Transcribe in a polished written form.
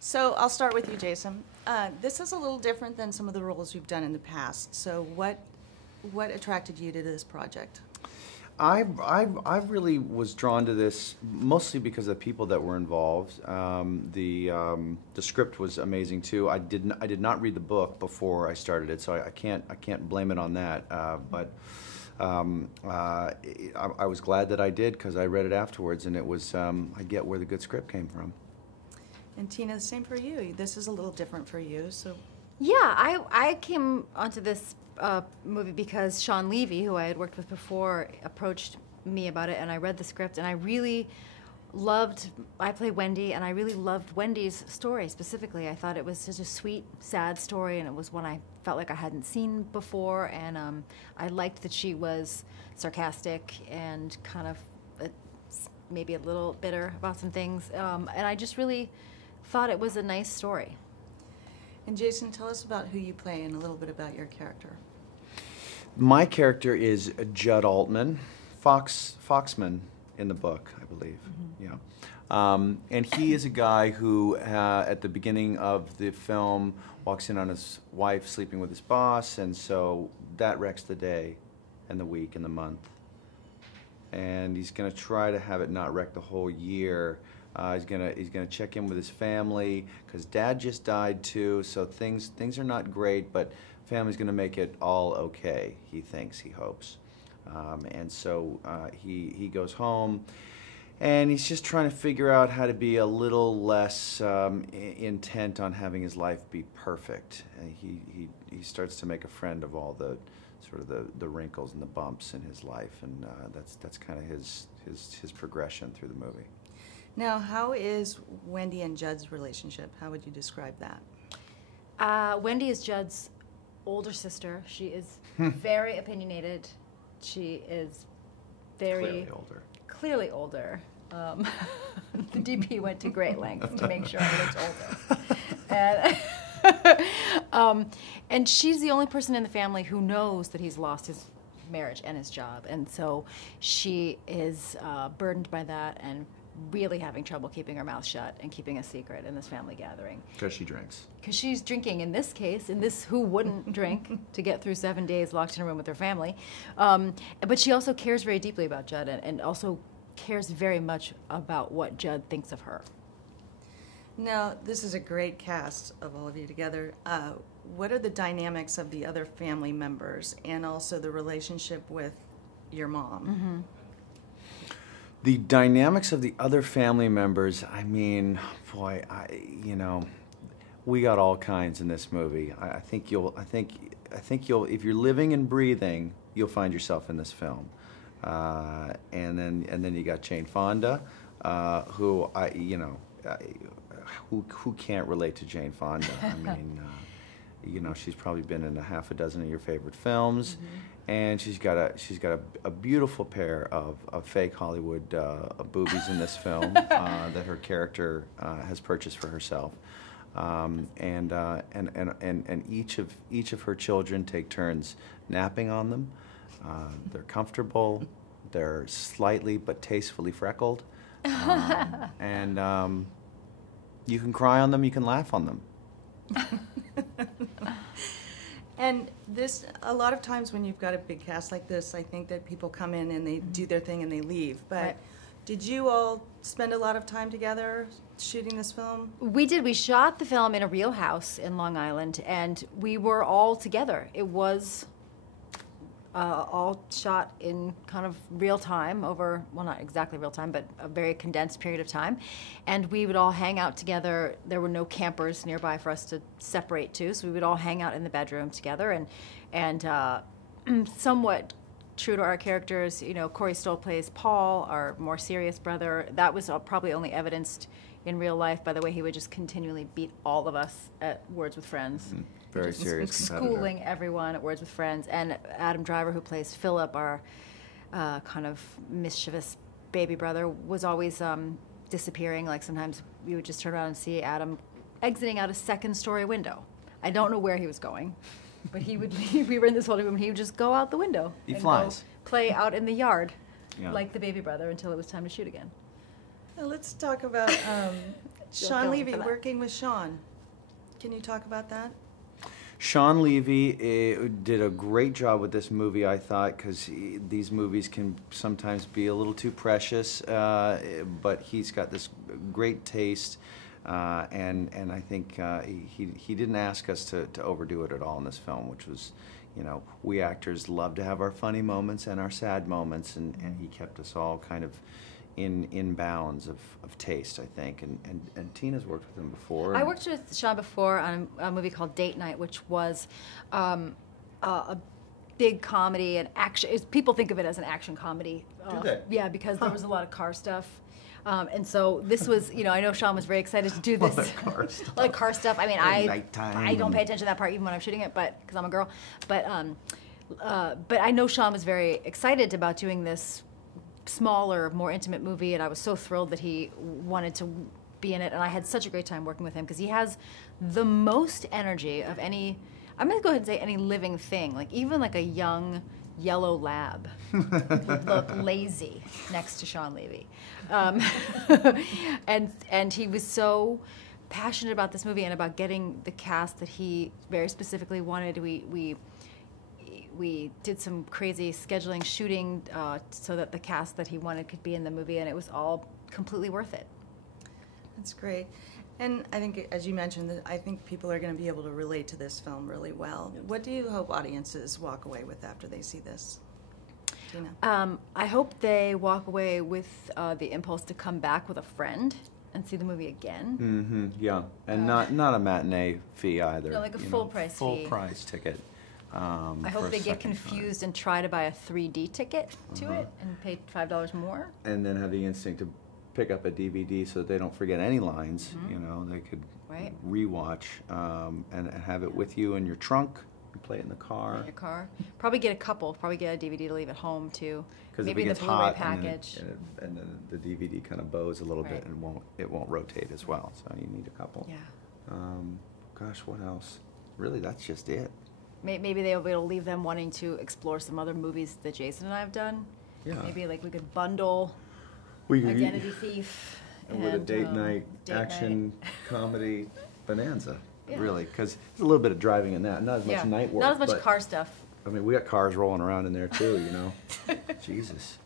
So I'll start with you, Jason. This is a little different than some of the roles you've done in the past. So what attracted you to this project? I really was drawn to this mostly because of the people that were involved. The script was amazing too. I did not read the book before I started it, so I can't blame it on that. But I was glad that I did because I read it afterwards, and it was I get where the good script came from. And Tina, the same for you. This is a little different for you. So yeah, I came onto this movie because Sean Levy, who I had worked with before, approached me about it, and I read the script, and I play Wendy, and I really loved Wendy's story specifically. I thought it was such a sweet, sad story, and it was one I felt like I hadn't seen before, and I liked that she was sarcastic and kind of maybe a little bitter about some things, and I just really thought it was a nice story. And Jason, tell us about who you play and a little bit about your character. My character is Judd Altman, Foxman in the book, I believe. Mm-hmm. Yeah, and he is a guy who, at the beginning of the film, walks in on his wife sleeping with his boss, and so that wrecks the day, and the week, and the month. And he's going to try to have it not wreck the whole year. He's gonna check in with his family because Dad just died too, so things are not great, but family's gonna make it all okay. He thinks, he hopes, and so he goes home, and he's just trying to figure out how to be a little less intent on having his life be perfect. And he starts to make a friend of all the sort of the wrinkles and the bumps in his life, and that's kind of his progression through the movie. Now, how is Wendy and Judd's relationship? How would you describe that? Wendy is Judd's older sister. She is very opinionated. She is very clearly older. The DP went to great lengths to make sure I looked older. And she's the only person in the family who knows that he's lost his marriage and his job. And so she is burdened by that and really having trouble keeping her mouth shut and keeping a secret in this family gathering. Because she drinks. Because she's drinking in this case, who wouldn't drink to get through 7 days locked in a room with her family. But she also cares very deeply about Judd and also cares very much about what Judd thinks of her. Now, this is a great cast of all of you together. What are the dynamics of the other family members and also the relationship with your mom? Mm-hmm. The dynamics of the other family members, I mean, boy, we got all kinds in this movie. I think you'll, if you're living and breathing, you'll find yourself in this film. And then you got Jane Fonda, who who can't relate to Jane Fonda? I mean, she's probably been in a half a dozen of your favorite films. Mm-hmm. And she's got a beautiful pair of fake Hollywood boobies in this film that her character has purchased for herself, and each of her children take turns napping on them. They're comfortable. They're slightly but tastefully freckled, and you can cry on them. You can laugh on them. And this, a lot of times when you've got a big cast like this, I think that people come in and they do their thing and they leave. But right. Did you all spend a lot of time together shooting this film? We did. We shot the film in a real house in Long Island, and we were all together. It was all shot in kind of real time over, well, not exactly real time, but a very condensed period of time. And we would all hang out together. There were no campers nearby for us to separate to, so we would all hang out in the bedroom together. And somewhat true to our characters, Corey Stoll plays Paul, our more serious brother. That was probably only evidenced in real life by the way he would just continually beat all of us at Words with Friends. Mm-hmm. Very serious competitor. Schooling everyone at Words with Friends. And Adam Driver, who plays Philip, our kind of mischievous baby brother, was always disappearing. Like sometimes we would just turn around and see Adam exiting out a second-story window. I don't know where he was going, but he would leave. We were in this holding room, and he would just go out the window. He flies. Go play out in the yard, like the baby brother, until it was time to shoot again. Let's talk about Sean kill me Levy, for that. working with Sean. Can you talk about that? Sean Levy did a great job with this movie, I thought, because these movies can sometimes be a little too precious, but he's got this great taste, and I think he didn't ask us to overdo it at all in this film, which was, you know, we actors love to have our funny moments and our sad moments, and he kept us all kind of in bounds of taste, I think. And Tina's worked with him before. I worked with Sean before on a movie called Date Night, which was a big comedy and action. People think of it as an action comedy. Do they? Yeah, because there was a lot of car stuff. And so this was, you know, I know Sean was very excited to do this. A lot of car stuff. A lot of car stuff. I mean, Nighttime. I don't pay attention to that part even when I'm shooting it, but because I'm a girl. But I know Sean was very excited about doing this smaller, more intimate movie, and I was so thrilled that he wanted to be in it, and I had such a great time working with him because he has the most energy of any, I'm going to go ahead and say any living thing, like even like a young yellow lab would look lazy next to Sean Levy. And he was so passionate about this movie and about getting the cast that he very specifically wanted. We did some crazy scheduling, shooting, so that the cast that he wanted could be in the movie, and it was all completely worth it. That's great. And I think, as you mentioned, that I think people are going to be able to relate to this film really well. What do you hope audiences walk away with after they see this? Tina? I hope they walk away with the impulse to come back with a friend and see the movie again. Mm-hmm, yeah, and not a matinee fee either. No, like a full price full fee. price ticket. I hope they get confused and try to buy a 3D ticket to it and pay $5 more. And then have the instinct to pick up a DVD so that they don't forget any lines. You know, they could rewatch and have it with you in your trunk. You play it in the car. In your car. Probably get a couple. Probably get a DVD to leave at home too. Because maybe if it gets the Blu-ray hot package. and then the DVD kind of bows a little bit and it won't rotate as well. So you need a couple. Yeah. Gosh, what else? Really, that's just it. Maybe they'll be able to leave them wanting to explore some other movies that Jason and I have done. Yeah. Maybe like we could bundle We could Identity Thief with a date night date action comedy bonanza. Yeah. Really, because there's a little bit of driving in that. Not as much night work. Not as much but, car stuff. I mean, we got cars rolling around in there too, you know. Jesus.